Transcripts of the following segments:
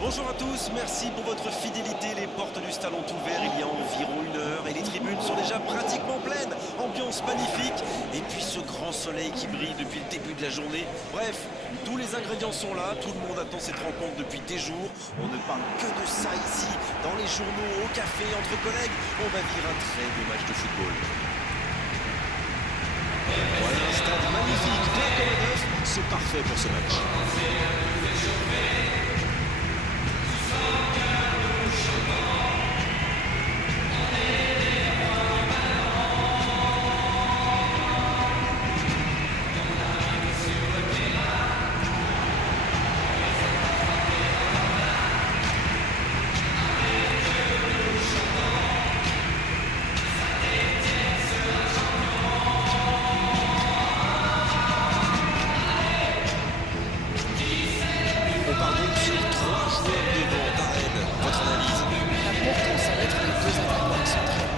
Bonjour à tous, merci pour votre fidélité. Les portes du stade ont ouvert il y a environ 1 heure et les tribunes sont déjà pratiquement pleines. Ambiance magnifique et puis ce grand soleil qui brille depuis le début de la journée. Bref, tous les ingrédients sont là, tout le monde attend cette rencontre depuis des jours. On ne parle que de ça ici, dans les journaux, au café, entre collègues. On va vivre un très beau match de football. Voilà un stade magnifique, plein comme un œuf, c'est parfait pour ce match. On part donc sur 3 joueurs devant Darren. Votre analyse? L'important, ça va être les deux attaquants excentrés.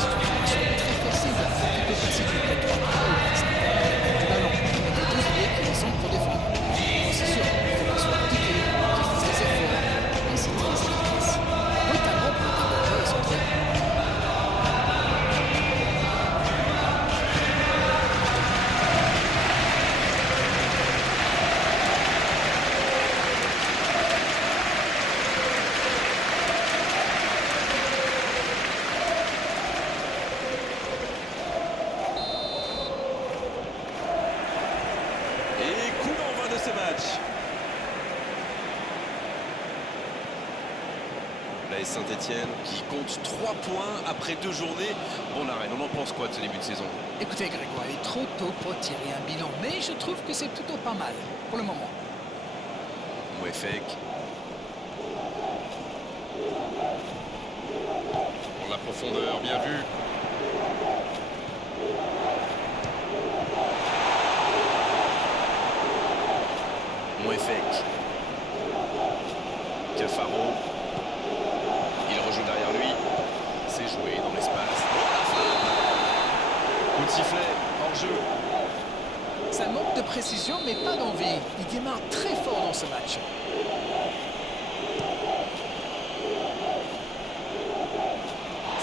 C'est une formation très flexible qui peut passer du 4-3-3 au 4-5-2 du ballon. Et les deux alliés qui descendent pour défendre. Bon, c'est sûr, il faut qu'ils soient impliqués, qu'ils fassent des efforts, et c'est très efficace. Notamment pour les joueurs excentrés. Et coup d'envoi de ce match. La Saint-Etienne qui compte 3 points après 2 journées. Bon, Darren, on en pense quoi de ce début de saison? Écoutez Grégoire, il est trop tôt pour tirer un bilan, mais je trouve que c'est plutôt pas mal, pour le moment. Mouefek. Pour la profondeur, bien vu. Mouefek. Cafaro. Il rejoue derrière lui. C'est joué dans l'espace. Oh, la frappe! Coup de sifflet, hors jeu. Ça manque de précision, mais pas d'envie. Il démarre très fort dans ce match.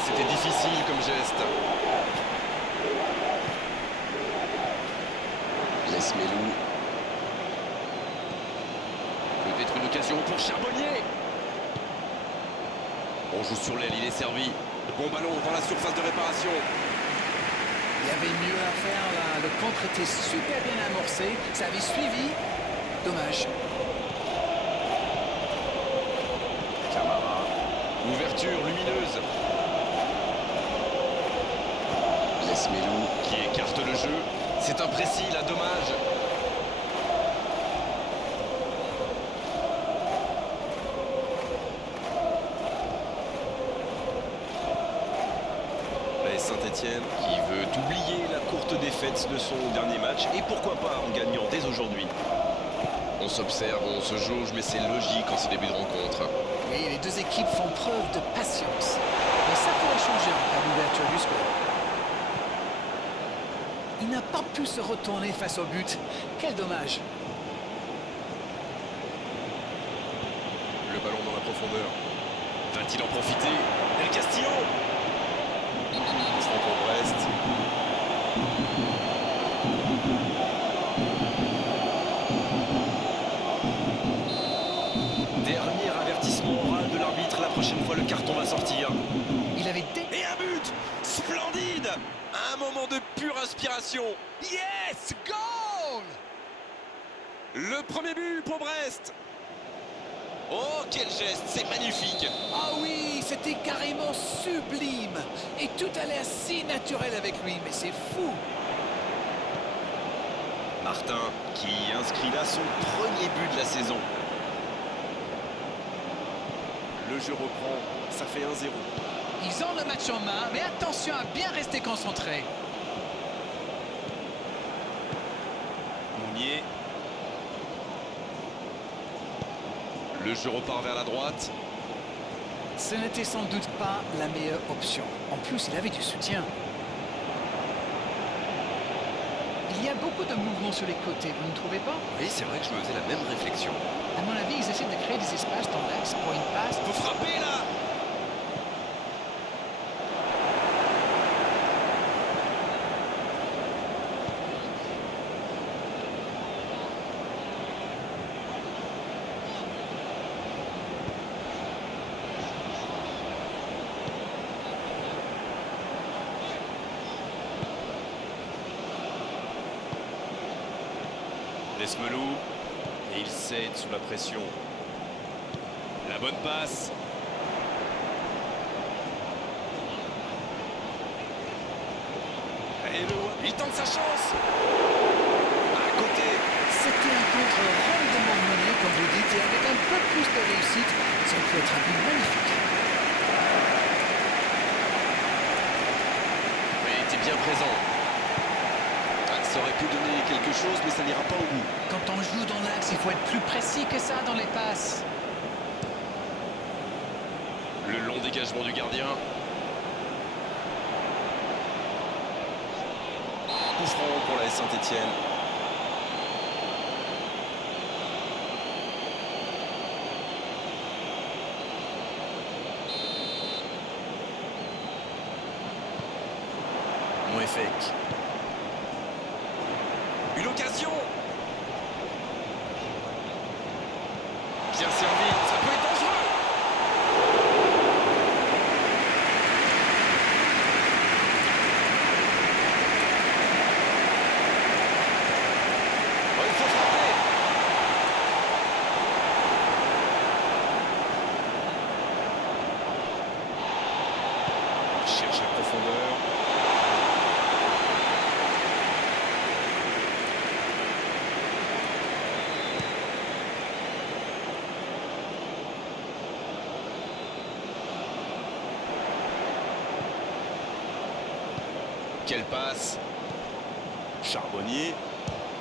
C'était difficile comme geste. Laisse Melou. Peut-être une occasion pour Charbonnier. On joue sur l'aile, il est servi. Bon ballon dans la surface de réparation. Il y avait mieux à faire là. Le contre était super bien amorcé. Ça avait suivi. Dommage. Camara. Ouverture lumineuse. Laisse Melou qui écarte le jeu. C'est imprécis, là, dommage. La Saint-Etienne qui veut oublier la courte défaite de son dernier match et pourquoi pas en gagnant dès aujourd'hui. On s'observe, on se jauge, mais c'est logique en ce début de rencontre. Oui, les deux équipes font preuve de patience. Mais ça pourrait changer en cas d'ouverture du score. Il n'a pas pu se retourner face au but. Quel dommage. Le ballon dans la profondeur. Va-t-il en profiter? El Castillo. Instant pour Brest. Dernier avertissement oral de l'arbitre. La prochaine fois, le carton va sortir. Il avait Et un but! Splendide! Un moment de pure inspiration. Yes! Goal! Le premier but pour Brest. Oh, quel geste! C'est magnifique! Ah oui, c'était carrément sublime. Et tout a l'air si naturel avec lui, mais c'est fou. Martin qui inscrit là son premier but de la saison. Le jeu reprend, ça fait 1-0. Ils ont le match en main, mais attention à bien rester concentré. Mounier. Le jeu repart vers la droite. Ce n'était sans doute pas la meilleure option. En plus, il avait du soutien. Il Il y a beaucoup de mouvements sur les côtés, vous ne trouvez pas? Oui, c'est vrai que je me faisais la même réflexion. À mon avis, ils essaient de créer des espaces dans l'axe pour une passe. Faut frapper là! Desmelou, et il cède sous la pression. La bonne passe. Et il tente sa chance. À côté. C'était un contre rondement mené, comme vous dites, et avec un peu plus de réussite, ça peut être un but magnifique. Mais il était bien présent. Ça aurait pu donner quelque chose, mais ça n'ira pas au bout. Quand on joue dans l'axe, il faut être plus précis que ça dans les passes. Le long dégagement du gardien. Coup franc pour la Saint-Etienne. Moefek. Une occasion. Bien servi, ça peut être dangereux. Oh, il faut frapper. Il cherche la profondeur. Quelle passe. Charbonnier.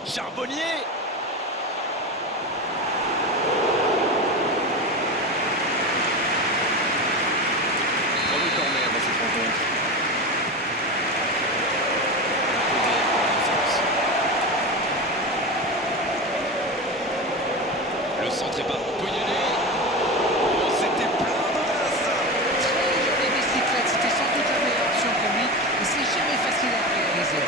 Charbonnier. Premier corner dans cette rencontre. Un peu d'aide pour la défense. Le centre est pas. On peut y aller. Oh, c'était plein d'audace. Très jolie bicyclette, c'était sans doute la meilleure option pour lui, et c'est jamais facile à réaliser.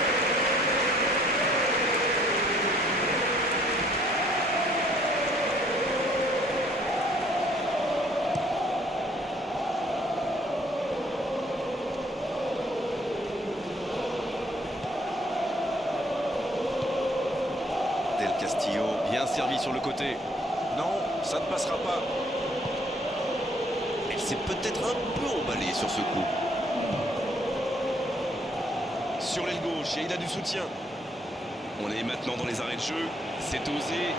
Del Castillo, bien servi sur le côté. Non, ça ne passera pas. Il s'est peut-être un peu emballé sur ce coup. Sur l'aile gauche, et il a du soutien. On est maintenant dans les arrêts de jeu. C'est osé.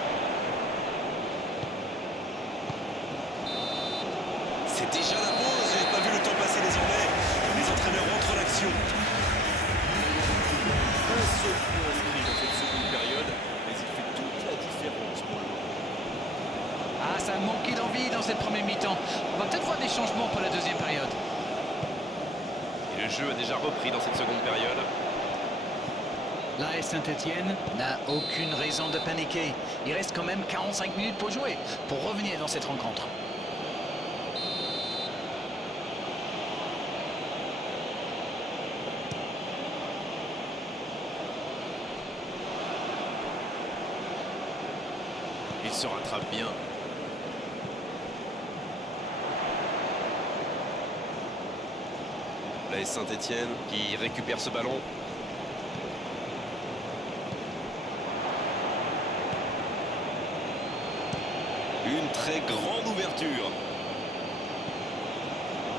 C'est déjà la pause. J'ai pas vu le temps passer désormais. Les entraîneurs rentrent en action. Un seul point inscrit dans cette seconde période, mais il fait toute la différence pour le moment. Ah, ça manquait d'envie dans cette première mi-temps. On va peut-être voir des changements pour la deuxième période. Et le jeu a déjà repris dans cette seconde période. L'AS Saint-Etienne n'a aucune raison de paniquer. Il reste quand même 45 minutes pour jouer, pour revenir dans cette rencontre. Il se rattrape bien. L'AS Saint-Etienne qui récupère ce ballon. Une très grande ouverture.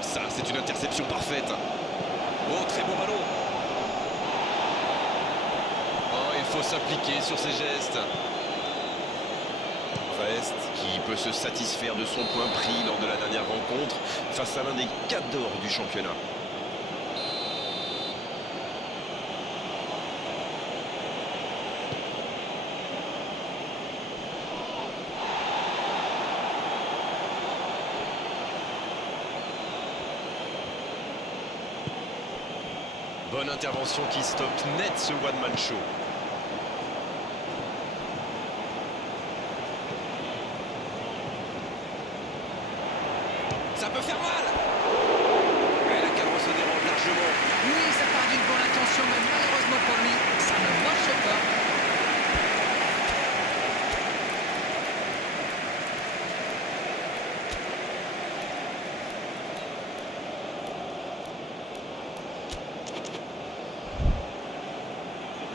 Ça, c'est une interception parfaite. Oh, très bon ballon. Oh, il faut s'appliquer sur ses gestes. Brest qui peut se satisfaire de son point pris lors de la dernière rencontre face à l'un des cadors du championnat. Bonne intervention qui stoppe net ce one-man show.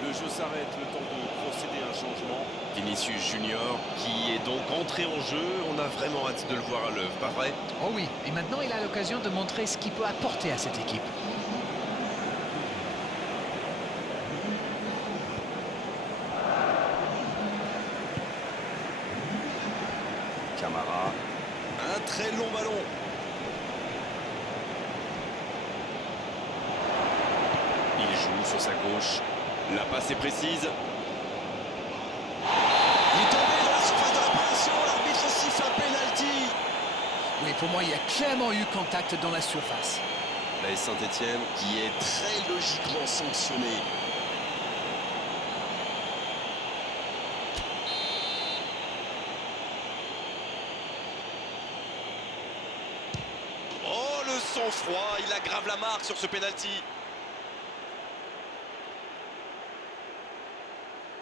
Le jeu s'arrête, le temps de procéder à un changement. Vinicius Junior qui est donc entré en jeu. On a vraiment hâte de le voir à l'œuvre, pas vrai? Oh oui, et maintenant il a l'occasion de montrer ce qu'il peut apporter à cette équipe. Camara. Un très long ballon. Il joue sur sa gauche. La passe est précise. Il est tombé dans la surface de réparation. L'arbitre siffle un penalty. Oui, pour moi, il y a clairement eu contact dans la surface. La Saint-Etienne qui est très logiquement sanctionné. Oh, le sang-froid, il aggrave la marque sur ce penalty.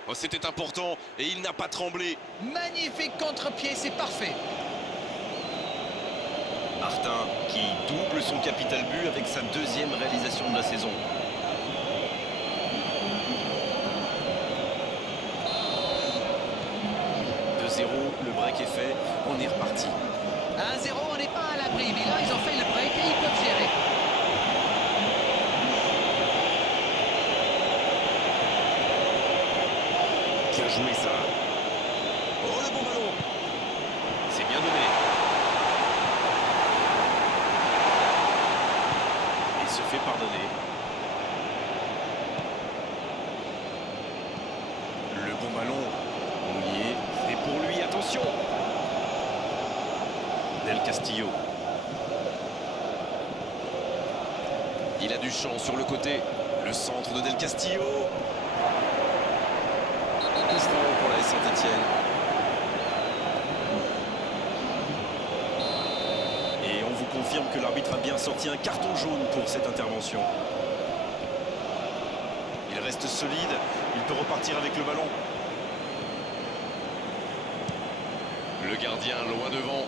Oh, c'était important et il n'a pas tremblé. Magnifique contre-pied, c'est parfait. Martin qui double son capital but avec sa deuxième réalisation de la saison. Le break est fait, on est reparti. 1-0, on n'est pas à l'abri, mais là ils ont fait le break et ils peuvent gérer. Bien joué ça. Oh, le bon ballon. C'est bien donné. Il se fait pardonner. Le bon ballon. Mounier. C'est pour lui, attention. Del Castillo. Il a du champ sur le côté. Le centre de Del Castillo. Coup franc pour la Saint-Etienne. Et on vous confirme que l'arbitre a bien sorti un carton jaune pour cette intervention. Il reste solide. Il peut repartir avec le ballon. Le gardien loin devant.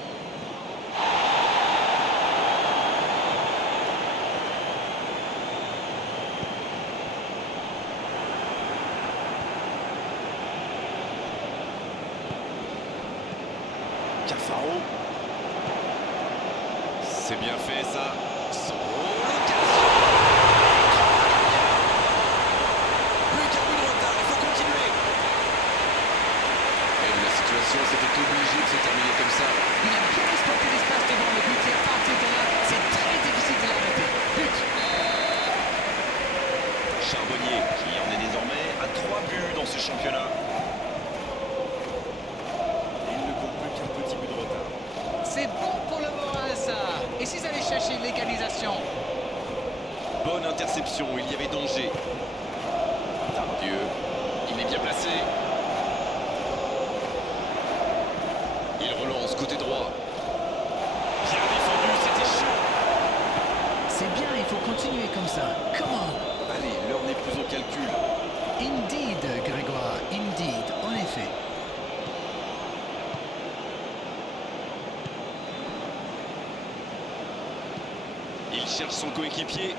Cafaro. C'est bien fait ça. L'occasion. Plus qu'un but de retard, il faut continuer. Et la situation c'était obligé de se terminer comme ça. Il a bien exploité l'espace devant le but et à partir de là, c'est très difficile de l'arrêter. But. Charbonnier qui en est désormais à 3 buts dans ce championnat. Il ne compte plus qu'un petit but de retard. C'est bon pour le moral ça. Et s'ils allaient chercher l'égalisation? Bonne interception, il y avait danger. Tardieu, il est bien placé. Il relance côté droit. Bien défendu, c'était chaud. C'est bien, il faut continuer comme ça. Come on. Allez, l'heure n'est plus au calcul. Indeed, Grégoire, indeed, en effet. Il cherche son coéquipier.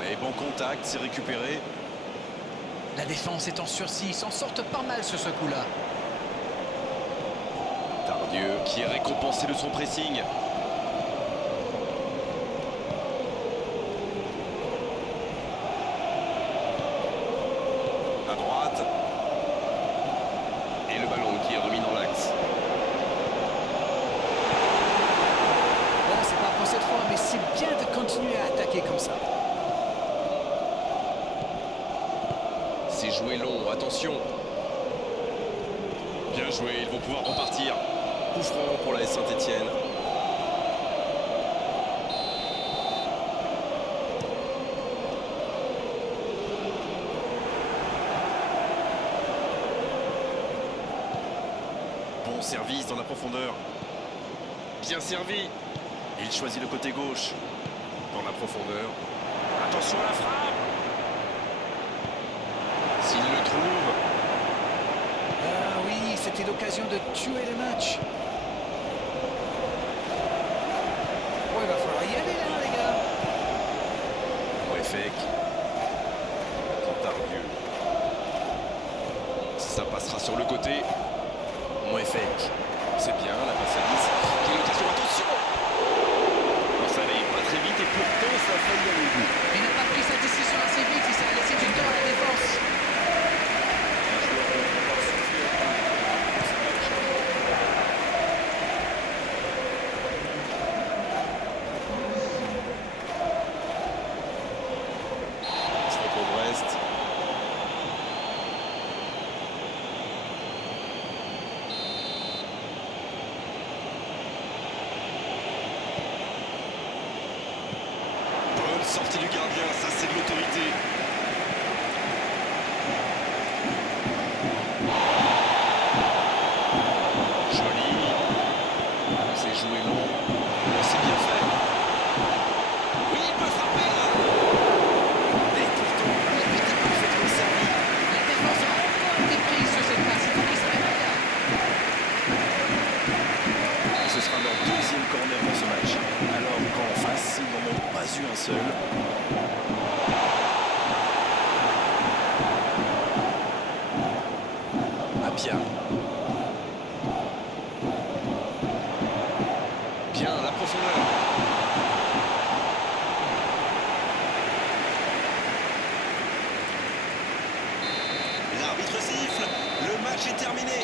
Mais bon contact, c'est récupéré. La défense est en sursis, ils s'en sortent pas mal sur ce coup-là. Tardieu qui est récompensé de son pressing. À droite. Et le ballon qui est remis dans l'axe. Bon, c'est pas pour cette fois, mais c'est bien de continuer à attaquer comme ça. C'est joué long, attention. Bien joué, ils vont pouvoir repartir. Coup franc pour la Saint-Etienne. Bon service dans la profondeur. Bien servi. Il choisit le côté gauche. Dans la profondeur. Attention à la frappe. S'il le trouve. Ah oui, c'était l'occasion de tuer le match. Ouais, il va falloir y aller là, les gars. Moefek qui Tardieu. Ça passera sur le côté. Moefek. C'est bien, la passe à 10. Quelle occasion, attention! Non, ça n'allait pas très vite et pourtant ça a failli aller au bout. Il n'a pas pris sa décision assez vite et ça a laissé du temps à la défense. Un joueur va pouvoir souffler un peu dans ce match. C'est pour Brest. Bonne sortie du gardien, ça c'est de l'autorité. Joli. C'est joué long. C'est bien fait. Oui, il peut frapper là. Et pourtant, il était parfaitement servi. La défense a encore été prise sur cette passe. Il faut qu'il se réveille là. Et ce sera leur deuxième corner dans ce match. Alors qu'en face, ils n'en ont pas eu un seul. Apia. Bien, la profondeur. L'arbitre siffle. Le match est terminé.